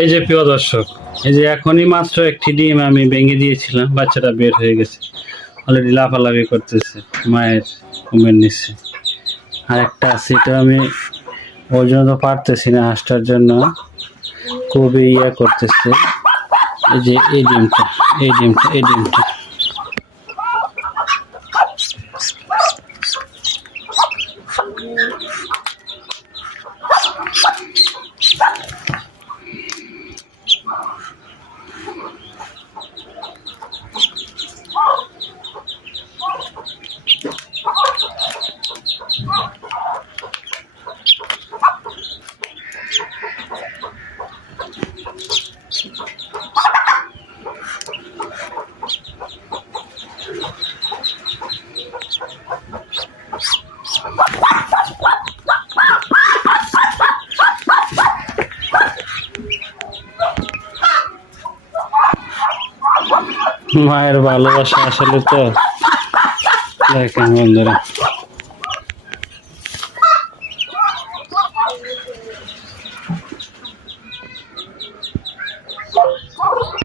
এই যে প্রিয় দর্শক, এই যে এখনই মাত্র একটি ডিম আমি ভেঙে দিয়েছিলাম, বাচ্চাটা বের হয়ে গেছে, অলরেডি লাফালাফি করতেছে মায়ের ঘুমের নিচে। আর একটা আছে, এটা আমি ওই জন্য তো পারতেছি না, হাঁসটার জন্য খুবই করতেছে। এই যে এই ডিমটা, এই ডিমটা, এই ডিমটা মায়ের ভালোবাসা আসলে তো দেখেন বন্ধুরা।